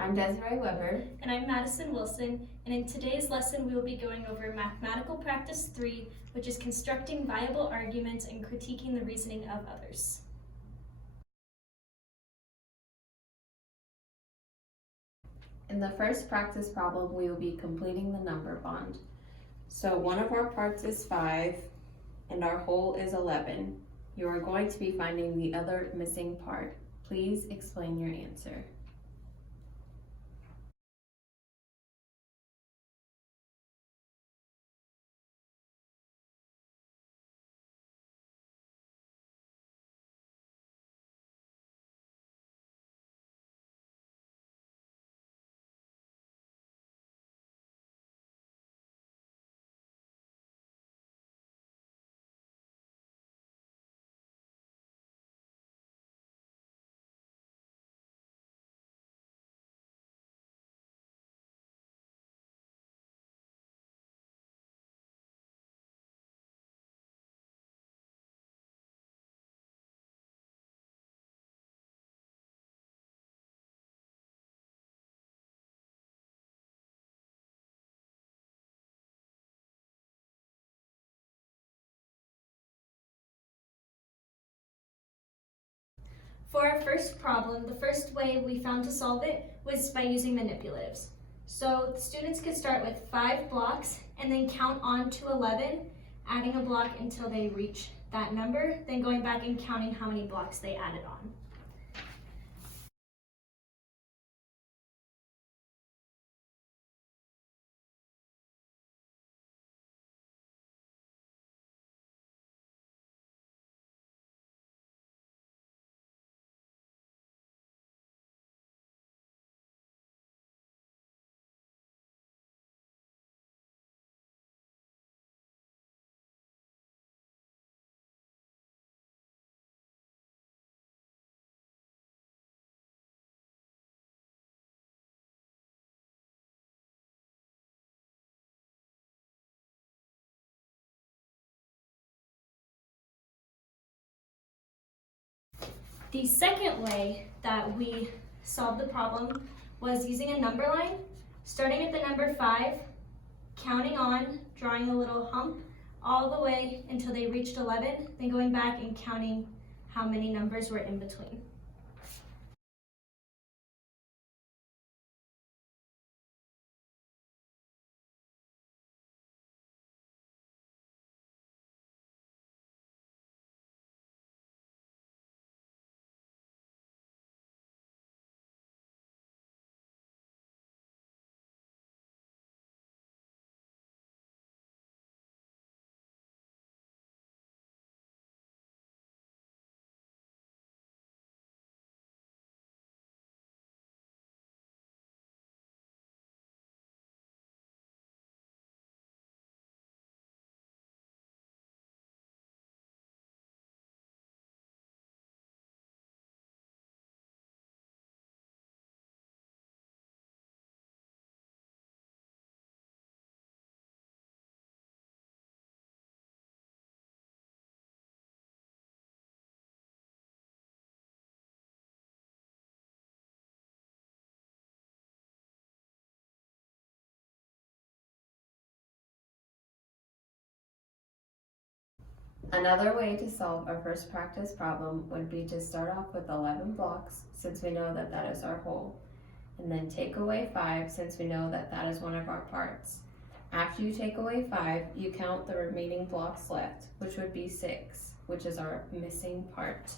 I'm Desiree Weber. And I'm Madison Wilson, and in today's lesson we will be going over Mathematical Practice 3, which is constructing viable arguments and critiquing the reasoning of others. In the first practice problem, we will be completing the number bond. So one of our parts is 5, and our whole is 11. You are going to be finding the other missing part. Please explain your answer. For our first problem, the first way we found to solve it was by using manipulatives. So the students could start with 5 blocks and then count on to 11, adding a block until they reach that number, then going back and counting how many blocks they added on. The second way that we solved the problem was using a number line, starting at the number 5, counting on, drawing a little hump, all the way until they reached 11, then going back and counting how many numbers were in between. Another way to solve our first practice problem would be to start off with 11 blocks, since we know that that is our whole, and then take away 5, since we know that that is one of our parts. After you take away 5, you count the remaining blocks left, which would be 6, which is our missing part.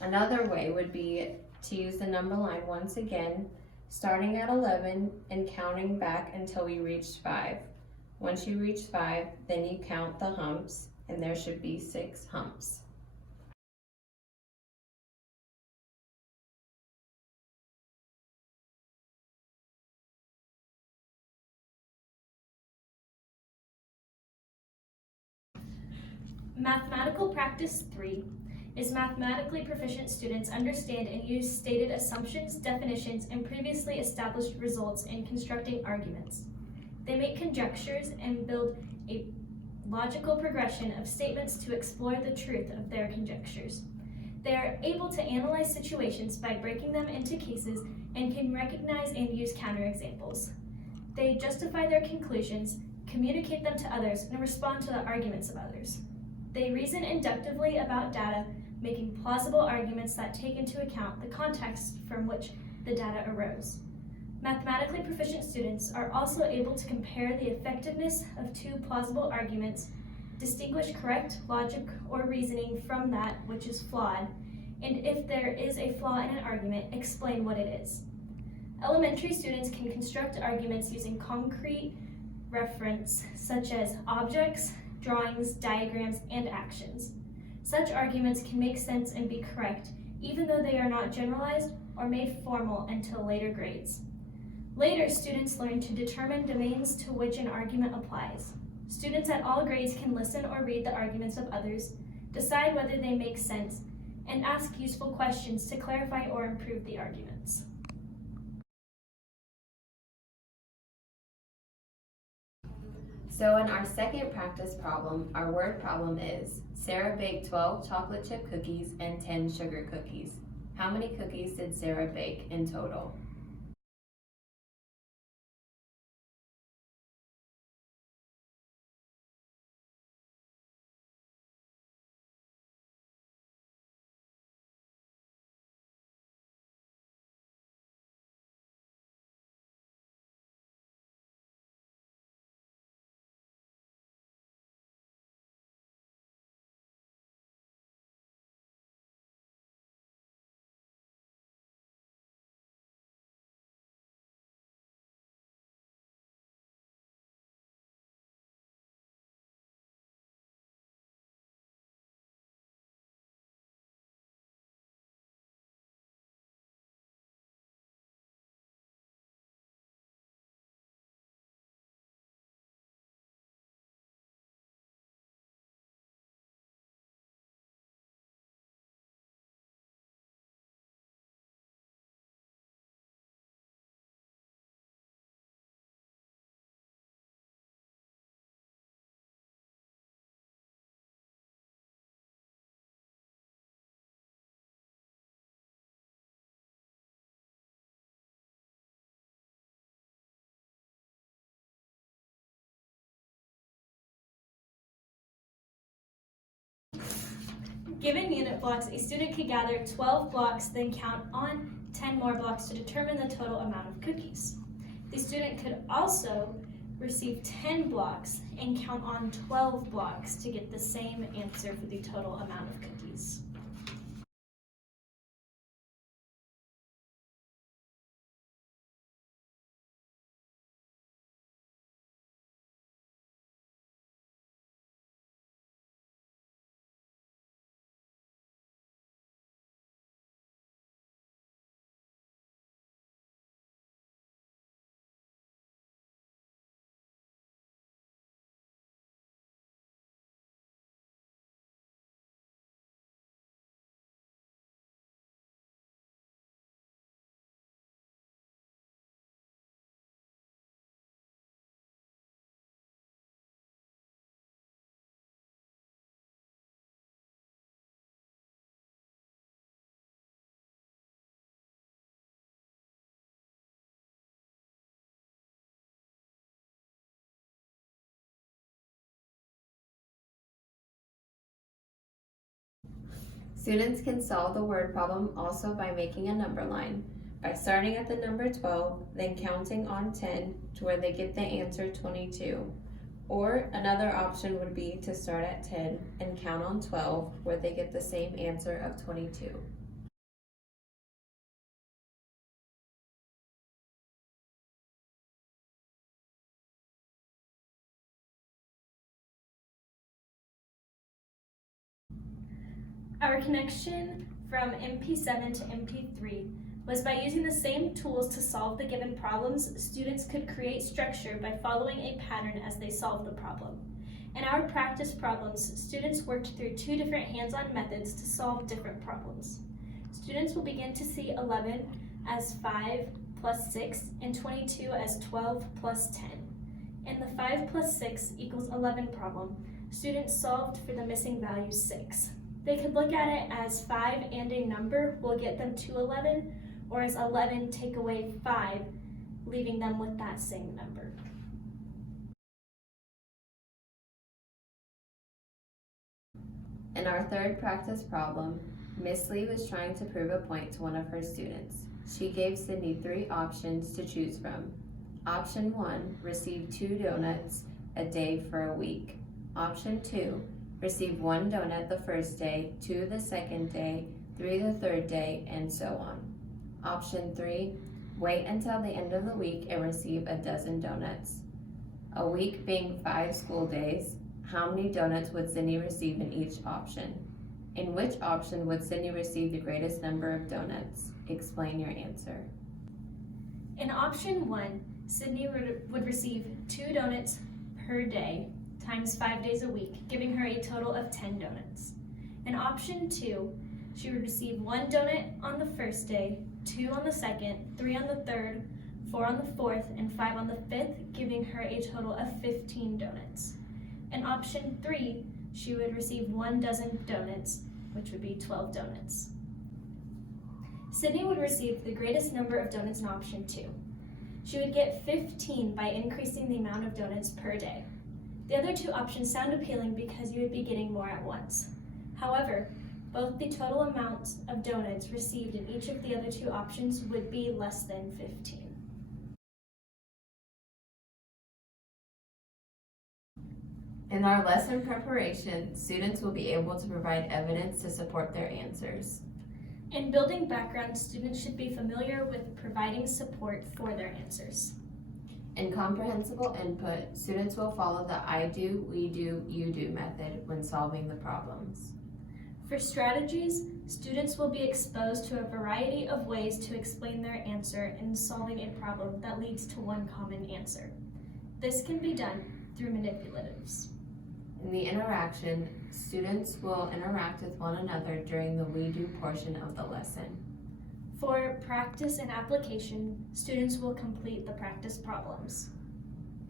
Another way would be to use the number line once again, starting at 11 and counting back until we reach 5. Once you reach 5, then you count the humps, and there should be 6 humps. Mathematical practice 3 is mathematically proficient students understand and use stated assumptions, definitions, and previously established results in constructing arguments. They make conjectures and build a logical progression of statements to explore the truth of their conjectures. They are able to analyze situations by breaking them into cases and can recognize and use counterexamples. They justify their conclusions, communicate them to others, and respond to the arguments of others. They reason inductively about data, making plausible arguments that take into account the context from which the data arose. Mathematically proficient students are also able to compare the effectiveness of two plausible arguments, distinguish correct logic or reasoning from that which is flawed, and if there is a flaw in an argument, explain what it is. Elementary students can construct arguments using concrete reference such as objects, drawings, diagrams, and actions. Such arguments can make sense and be correct, even though they are not generalized or made formal until later grades. Later, students learn to determine domains to which an argument applies. Students at all grades can listen or read the arguments of others, decide whether they make sense, and ask useful questions to clarify or improve the arguments. So in our second practice problem, our word problem is, Sarah baked 12 chocolate chip cookies and 10 sugar cookies. How many cookies did Sarah bake in total? Given unit blocks, a student could gather 12 blocks, then count on 10 more blocks to determine the total amount of cookies. The student could also receive 10 blocks and count on 12 blocks to get the same answer for the total amount of cookies. Students can solve the word problem also by making a number line. By starting at the number 12, then counting on 10 to where they get the answer 22. Or another option would be to start at 10 and count on 12 where they get the same answer of 22. Our connection from MP7 to MP3 was by using the same tools to solve the given problems, students could create structure by following a pattern as they solved the problem. In our practice problems, students worked through 2 different hands-on methods to solve different problems. Students will begin to see 11 as 5 plus 6 and 22 as 12 plus 10. In the 5 plus 6 equals 11 problem, students solved for the missing value 6. They could look at it as 5 and a number will get them to 11, or as 11 take away 5, leaving them with that same number. In our third practice problem, Miss Lee was trying to prove a point to one of her students. She gave Sydney 3 options to choose from. Option 1, receive 2 donuts a day for a week. Option 2, receive 1 donut the first day, 2 the second day, 3 the third day, and so on. Option 3, wait until the end of the week and receive a dozen donuts. A week being 5 school days, how many donuts would Sydney receive in each option? In which option would Sydney receive the greatest number of donuts? Explain your answer. In option 1, Sydney would receive 2 donuts per day times 5 days a week, giving her a total of 10 donuts. In option 2, she would receive 1 donut on the first day, 2 on the second, 3 on the third, 4 on the fourth, and 5 on the fifth, giving her a total of 15 donuts. In option 3, she would receive 1 dozen donuts, which would be 12 donuts. Sydney would receive the greatest number of donuts in option 2. She would get 15 by increasing the amount of donuts per day. The other 2 options sound appealing because you would be getting more at once. However, both the total amount of donuts received in each of the other 2 options would be less than 15. In our lesson preparation, students will be able to provide evidence to support their answers. In building background, students should be familiar with providing support for their answers. In comprehensible input, students will follow the I do, we do, you do method when solving the problems. For strategies, students will be exposed to a variety of ways to explain their answer in solving a problem that leads to one common answer. This can be done through manipulatives. In the interaction, students will interact with one another during the we do portion of the lesson. For practice and application, students will complete the practice problems.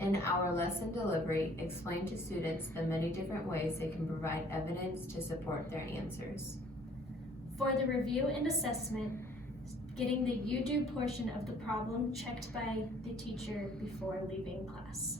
In our lesson delivery, explain to students the many different ways they can provide evidence to support their answers. For the review and assessment, getting the you do portion of the problem checked by the teacher before leaving class.